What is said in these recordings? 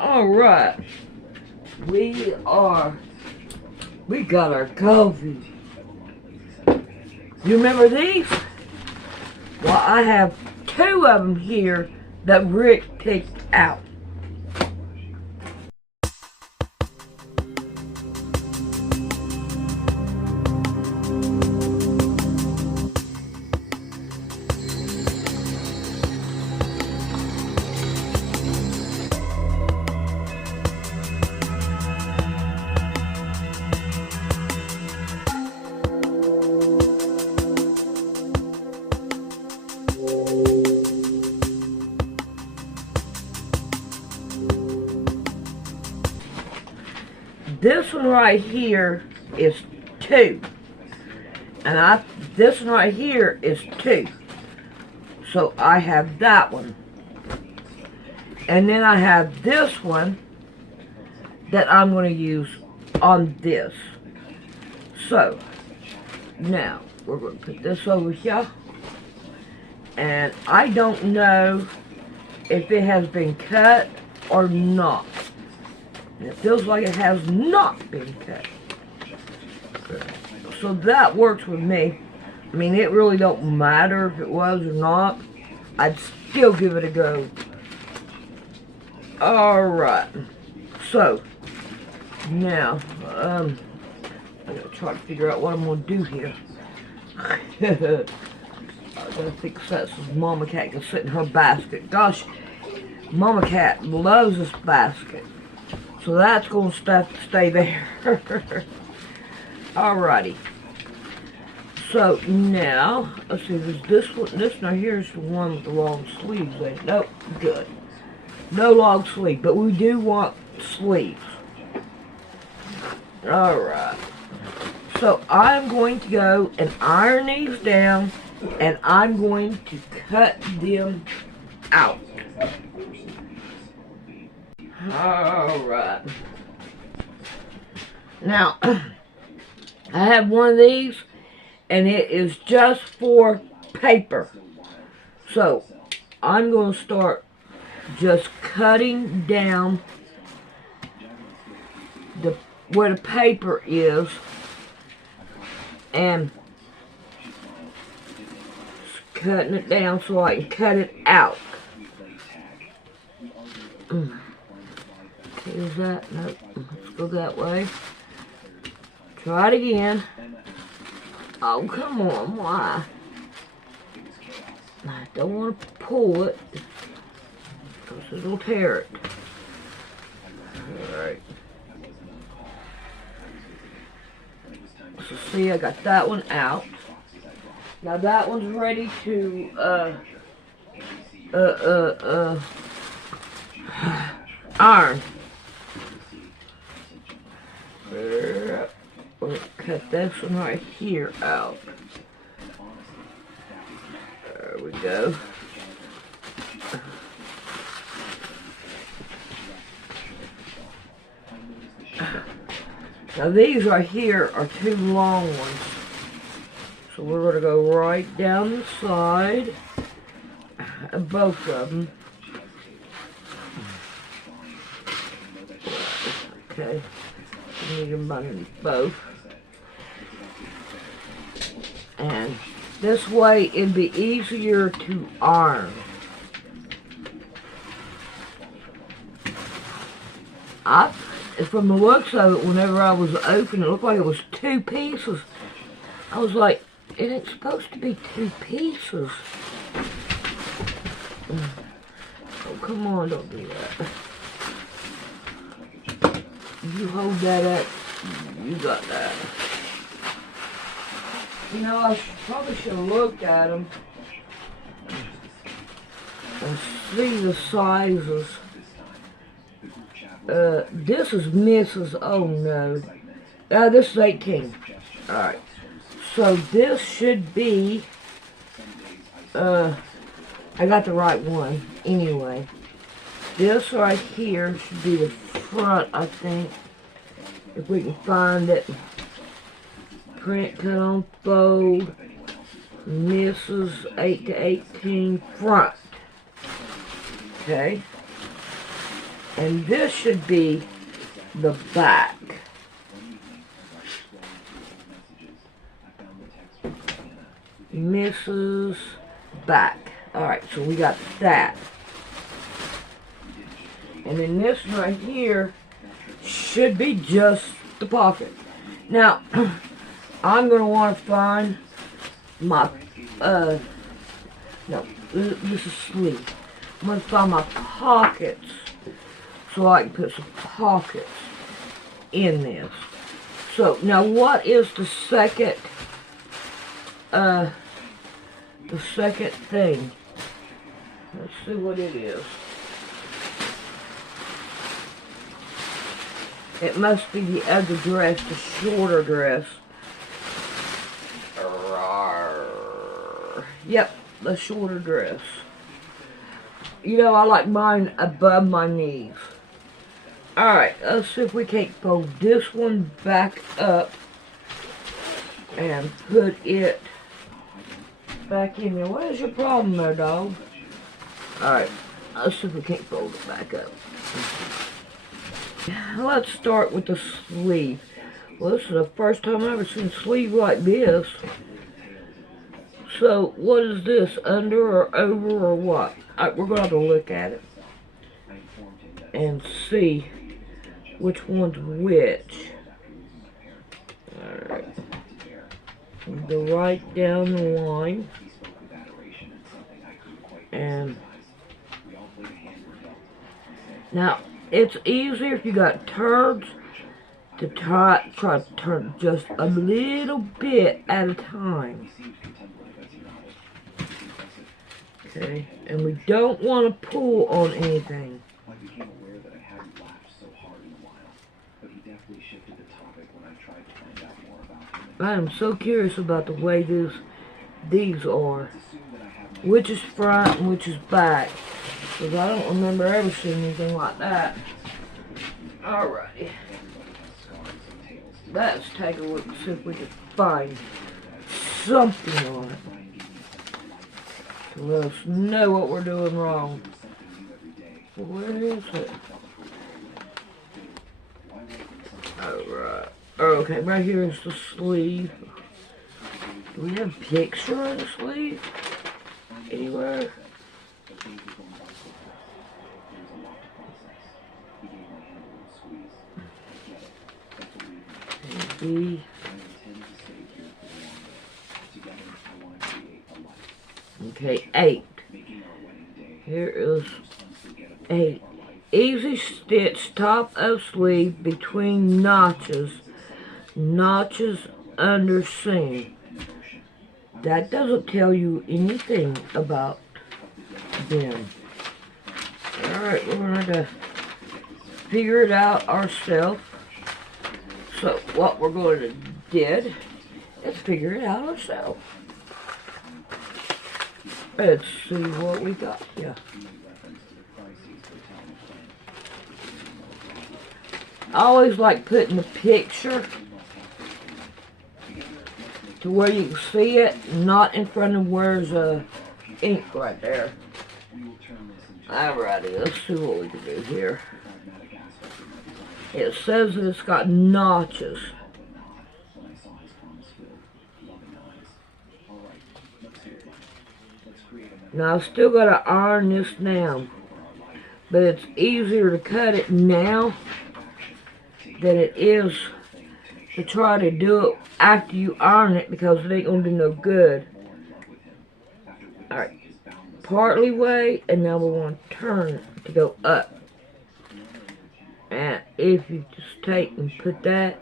Alright. We got our coffee. You remember these? Well, I have 2 of them here that Rick picked out. This one right here is 2. And this one right here is 2. So I have that one. And then I have this one that I'm going to use on this. So, now, we're going to put this over here. And I don't know if it has been cut or not. It feels like it has not been cut. So that works with me. I mean, it really don't matter if it was or not. I'd still give it a go. Alright. So, now, I'm going to try to figure out what I'm going to do here. I gotta fix that so Mama Cat can sit in her basket. Gosh, Mama Cat loves this basket. So that's going to stay there. Alrighty. So now, let's see, there's this one. This one here is the one with the long sleeves. Nope, good. No long sleeve, but we do want sleeves. Alright. So I'm going to go and iron these down, and I'm going to cut them out. Alright. Now, I have one of these, and it is just for paper. So, I'm going to start just cutting down where the paper is, and cutting it down so I can cut it out. Okay, is that? Nope. Let's go that way. Try it again. Oh, come on, why? I don't want to pull it, because it'll tear it. Alright. So see, I got that one out. Now that one's ready to, iron. We'll cut this one right here out. There we go. Now these right here are 2 long ones. So we're going to go right down the side of both of them. Okay. Need them underneath both. And this way it'd be easier to iron. From the looks of it, whenever I was opening, it looked like it was 2 pieces. I was like, it ain't supposed to be 2 pieces. Oh, come on, don't do that. You hold that up. You got that. You know, I probably should have looked at them and see the sizes. This is Mrs. Oh no. This is 18. Alright. So this should be, I got the right one anyway. This right here should be the front, I think. If we can find it. Print, cut on, fold. Mrs. 8 to 18 front. Okay. And this should be the back. Mrs. Back. Alright, so we got that. And then this right here should be just the pocket. Now, I'm going to want to find my, no, this is sleeve. I'm going to find my pockets so I can put some pockets in this. So, now what is the second thing? Let's see what it is. It must be the other dress, the shorter dress. Yep, the shorter dress. You know, I like mine above my knees. Alright, let's see if we can't fold this one back up and put it back in there. What is your problem there, dog? Alright, let's see if we can't fold it back up. Let's start with the sleeve. Well, this is the first time I've ever seen a sleeve like this. So, what is this? Under or over or what? Alright, we're going to have to look at it and see which one's which. Alright. Go right down the line. And now, it's easier if you got turns to try to turn just a little bit at a time. Okay, and we don't want to pull on anything. I am so curious about the way these are. Which is front and which is back. Because I don't remember ever seeing anything like that. Alrighty. Let's take a look and see if we can find something on it. To let us know what we're doing wrong. Where is it? Alright. Okay, right here is the sleeve. Do we have a picture of the sleeve? Anywhere? Maybe. Okay, 8. Here is 8. Easy stitch top of sleeve between notches. Notches under seam. That doesn't tell you anything about them. Alright, we're going to figure it out ourselves. So, what we're going to do is figure it out ourselves. Let's see what we got here. I always like putting the picture to where you can see it, not in front of where's ink right there. Alrighty, let's see what we can do here. It says that it's got notches. Now I've still got to iron this down, but it's easier to cut it now than it is to try to do it after you iron it, because it ain't going to do no good. Alright, partly way, and now we want to turn it to go up. And if you just take and put that,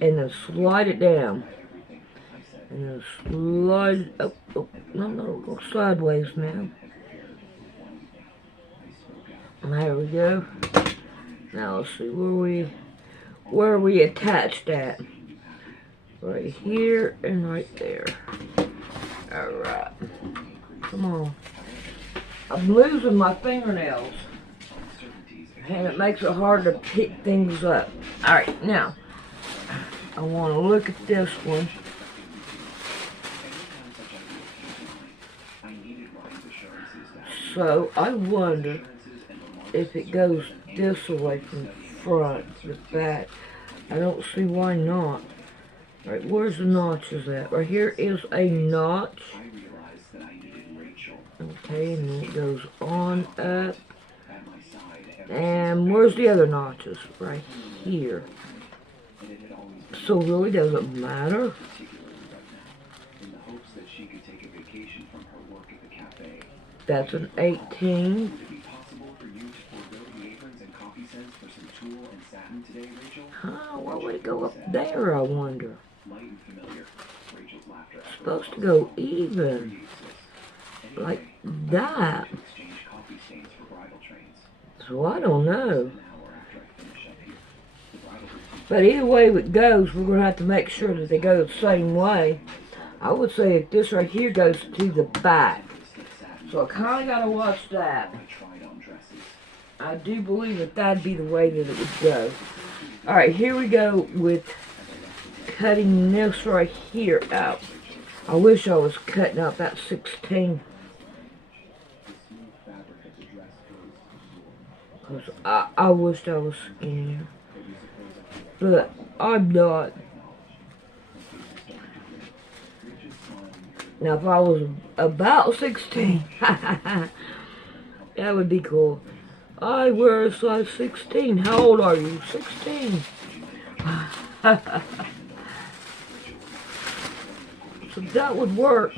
and then slide it down. And then slide, no, go sideways now. There we go. Now let's see where we attached that. Right here and right there. Alright. Come on. I'm losing my fingernails. And it makes it hard to pick things up. Alright, now, I want to look at this one. So, I wonder if it goes this away from the front to the back. I don't see why not. Right, where's the notches at? Right here is a notch. Okay, and then it goes on up. And where's the other notches? Right here. So really doesn't matter. That's an 18. Huh, why would it go up there, I wonder? It's supposed to go even. Like that. So I don't know. But either way it goes, we're going to have to make sure that they go the same way. I would say if this right here goes to the back. So I kind of got to watch that. I do believe that that'd be the way that it would go. Alright, here we go with cutting this right here out. I wish I was cutting out that 16. Because I wished I was skinnier. But I'm not. Now if I was about 16, that would be cool. I wear a size 16. How old are you? 16. So that would work.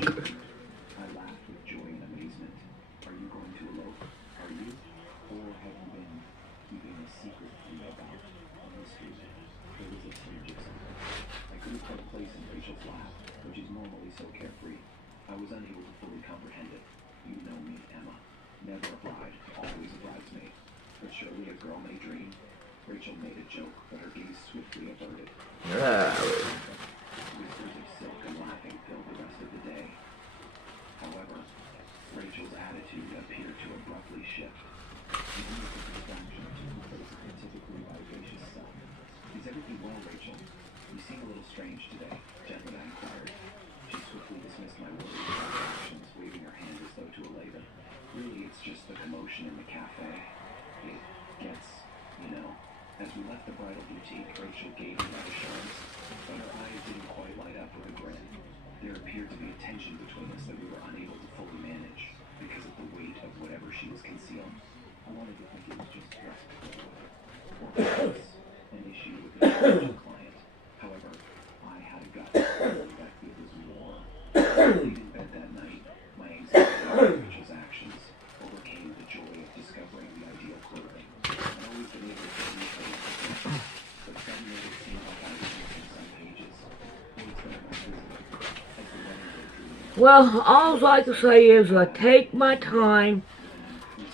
Well, all I can say is I take my time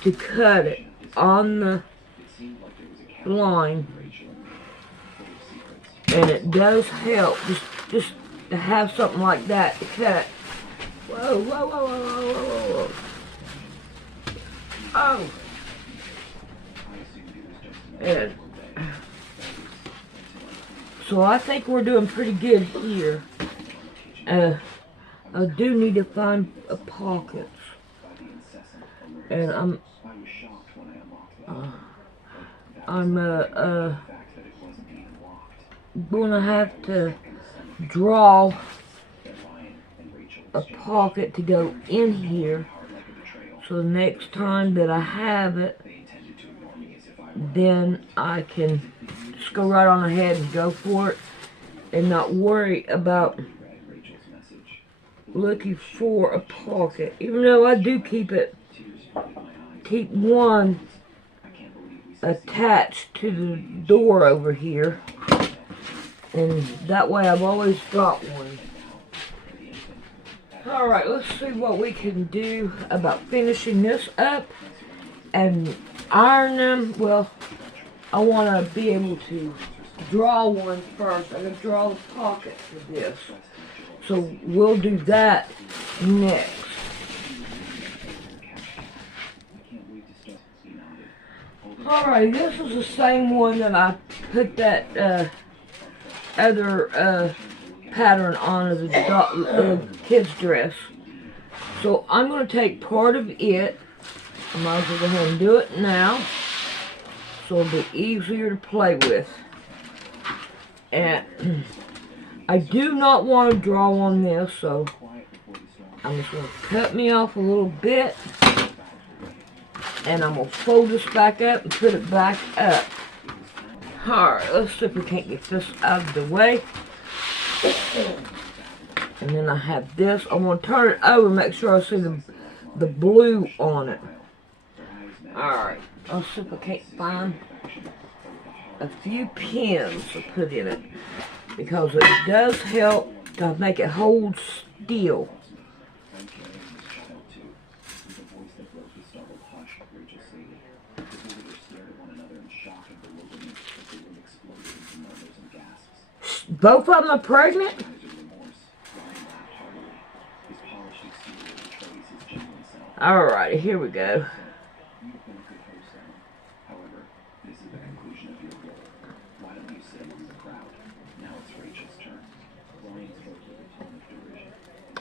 to cut it on the line, and it does help just to have something like that to cut. Whoa, whoa, whoa, whoa, whoa, whoa, whoa. Oh. And so I think we're doing pretty good here. I do need to find a pockets, and I'm gonna have to draw a pocket to go in here, so the next time that I have it, then I can just go right on ahead and go for it and not worry about looking for a pocket, even though I do keep one attached to the door over here, and that way I've always got one. Alright, let's see what we can do about finishing this up and iron them. Well, I want to be able to draw one first. I'm going to draw the pocket for this. So we'll do that next. Alright, this is the same one that I put that other pattern on of the kid's dress. So I'm going to take part of it. I might as well go ahead and do it now. So so it'll be easier to play with. And I do not want to draw on this, so I'm just going to cut me off a little bit. And I'm going to fold this back up and put it back up. Alright, let's see if we can't get this out of the way. And then I have this. I want to turn it over and make sure I see the blue on it. Alright, let's see if I can't find a few pins to put in it. Because it does help to make it hold still. Both of them are pregnant? Alrighty, here we go.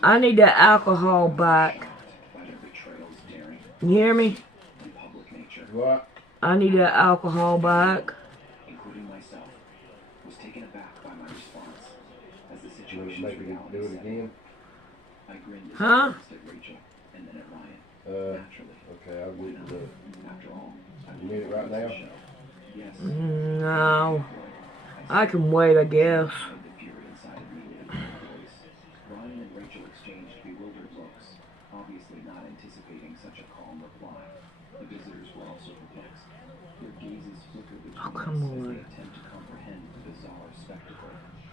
I need that alcohol back. You hear me? What? I need that alcohol back. Do it again? Huh? Okay, I'll get the... You need it right now? No. I can wait, I guess. Oh, come on.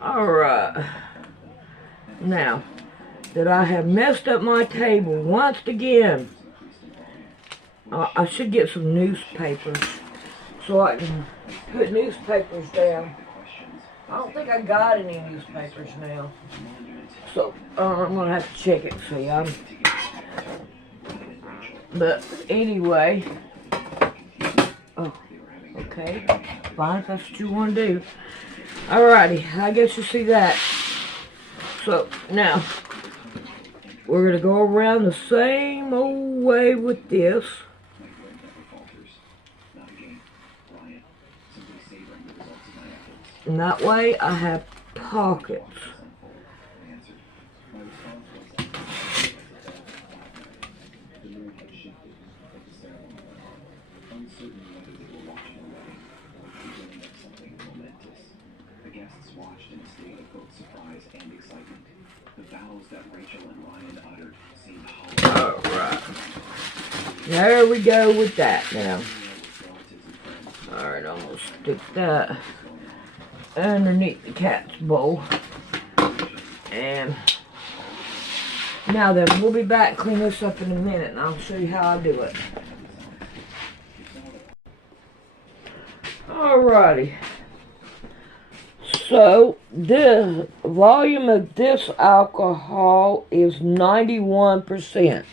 Alright. Now, that I have messed up my table once again, I should get some newspapers so I can put newspapers down. I don't think I got any newspapers now. So, I'm going to have to check it and see. But anyway, oh, okay, fine if that's what you want to do. Alrighty, I guess you see that. So, now, we're going to go around the same old way with this. And that way, I have pockets. Alright. There we go with that now. Alright, I'm going to stick that underneath the cat's bowl. And now then, we'll be back, clean this up in a minute, and I'll show you how I do it. Alrighty. So, the volume of this alcohol is 91%.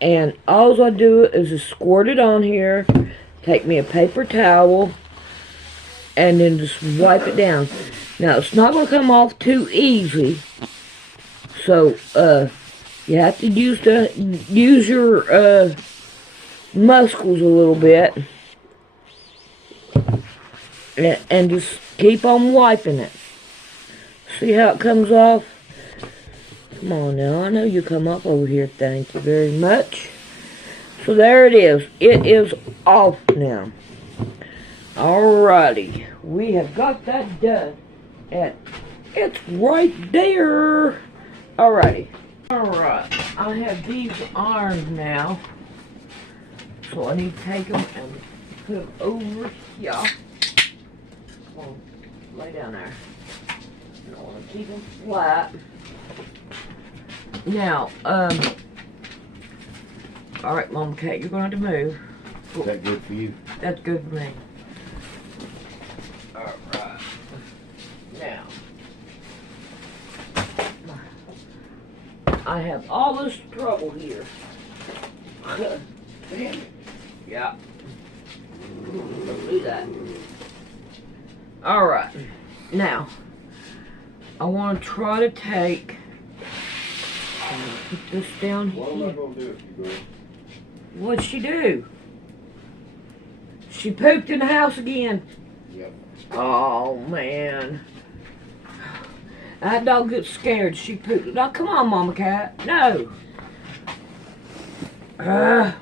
And all I do is just squirt it on here, take me a paper towel, and then just wipe it down. Now, it's not going to come off too easy. So, you have to use your muscles a little bit. And just keep on wiping it. See how it comes off? Come on now, I know you come up over here. Thank you very much. So there it is. It is off now. Alrighty. We have got that done. And it's right there. Alrighty. Alright. I have these arms now. So I need to take them and put them over here. Come on. Lay down there. I want to keep them flat. Now, alright, Mom Cat, you're going to have to move. Is that good for you? That's good for me. Alright. Now, I have all this trouble here. Yeah. Don't do that. Alright. Now, I want to try to take... put this down here. What am I going to do if you go? What'd she do? She pooped in the house again. Yep. Oh, man. That dog gets scared. She pooped. Now, come on, Mama Cat. No. Okay,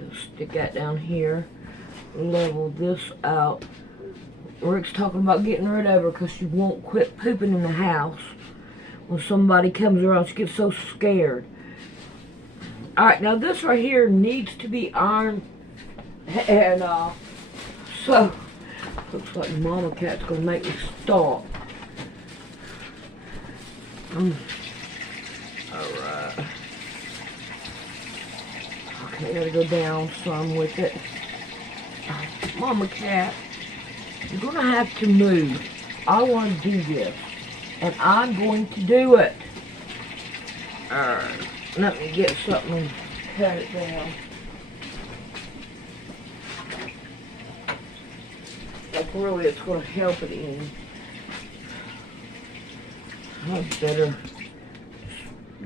let's stick that down here. Level this out. Rick's talking about getting rid of her because she won't quit pooping in the house. When somebody comes around, she gets so scared. Alright, now this right here needs to be ironed. And, so, looks like Mama Cat's going to make me stop. Alright. Okay, I gotta go down some with it. Mama Cat, you're gonna have to move. I want to do this. And I'm going to do it. Alright. Let me get something and cut it down. Like really it's gonna help it in. I better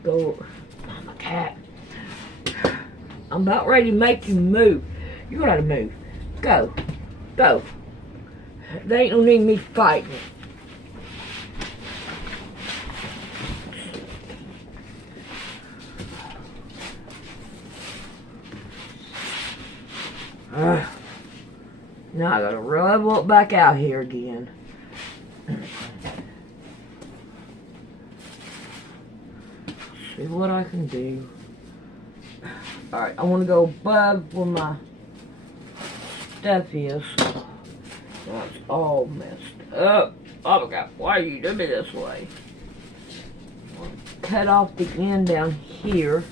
go. Mama Cat. I'm about ready to make you move. You gotta move. Go. Go. They ain't no need me fighting. Now I gotta level it back out here again. See what I can do. Alright, I want to go above where my stuff is. That's all messed up. Oh my God, why are you doing me this way? Cut off the end down here.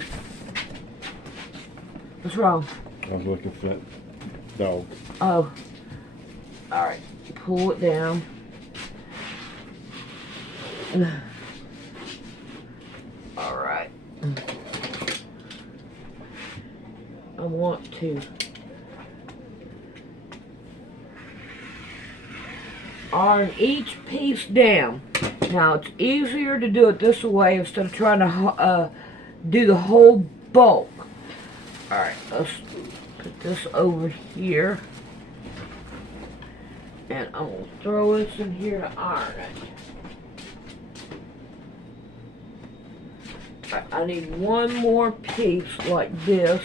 What's wrong? I was looking for that dog. Oh. Alright, pull it down. Alright. I want to iron each piece down. Now it's easier to do it this way instead of trying to do the whole bulk. Alright, let's put this over here. And I'm going to throw this in here to iron it. Right, I need one more piece like this.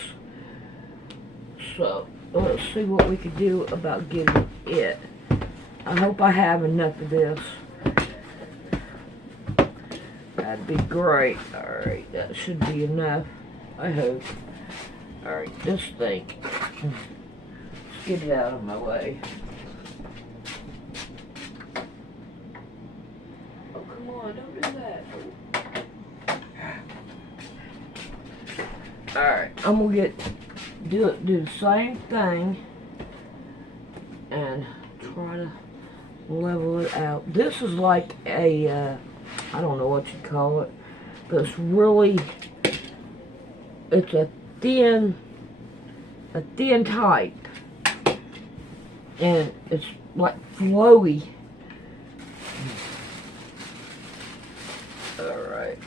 So, let's see what we can do about getting it. I hope I have enough of this. That'd be great. Alright, that should be enough. I hope. Alright, this thing. Let's get it out of my way. Oh, come on, don't do that. Alright, I'm gonna do the same thing and try to level it out. This is like a I don't know what you call it, but it's really, it's a thin type, and it's like flowy. Alright,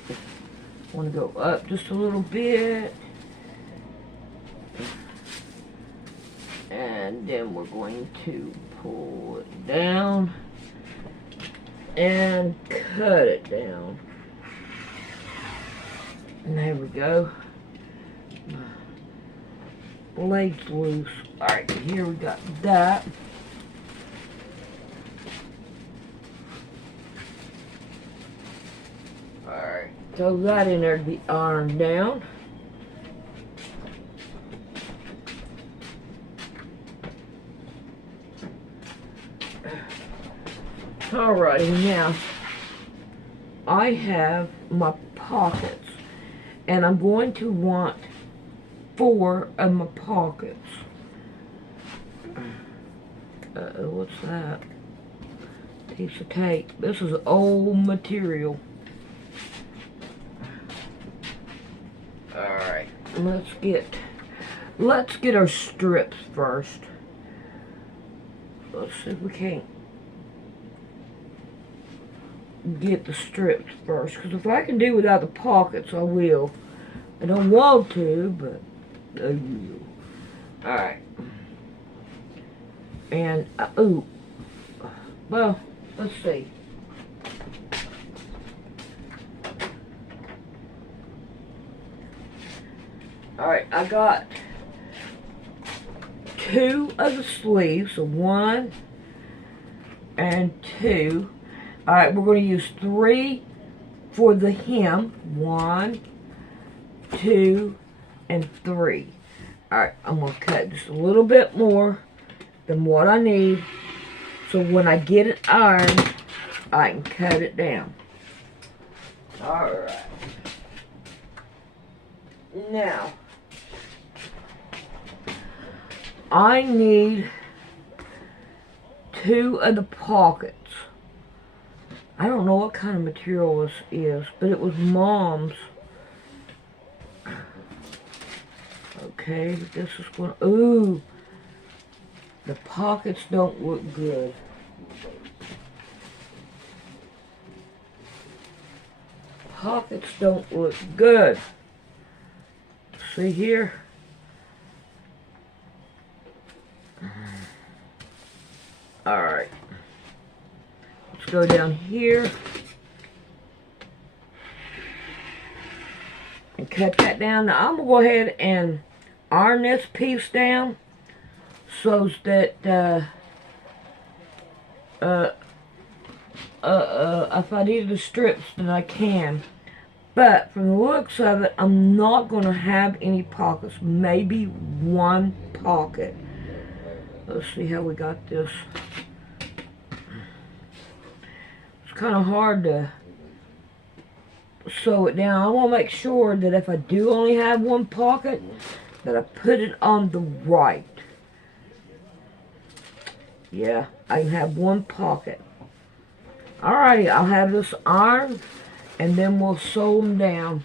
want to go up just a little bit, and then we're going to pull it down and cut it down. And there we go. Blade's loose. Alright, here we got that. Alright, throw that in there to be ironed down. Alrighty, now I have my pockets, and I'm going to want 4 of my pockets. What's that? Piece of tape. This is old material. Alright, let's get our strips first. Let's see if we can't get the strips first, because if I can do without the pockets, I will. I don't want to, but Alright. And, ooh. Well, let's see. Alright, I got 2 of the sleeves, so 1 and 2. Alright, we're going to use 3 for the hem. 1, 2, and 3. Alright, I'm going to cut just a little bit more than what I need, so when I get it ironed, I can cut it down. Alright. Now, I need 2 of the pockets. I don't know what kind of material this is, but it was Mom's. Okay, this is going to... Ooh! The pockets don't look good. Pockets don't look good. See here? Alright. Let's go down here. And cut that down. Now I'm going to go ahead and iron this piece down so that if I needed the strips, then I can. But from the looks of it, I'm not going to have any pockets. Maybe 1 pocket. Let's see how we got this. It's kind of hard to sew it down. I want to make sure that if I do only have 1 pocket, that I put it on the right. Yeah, I can have 1 pocket. Alrighty, I'll have this ironed, and then we'll sew them down.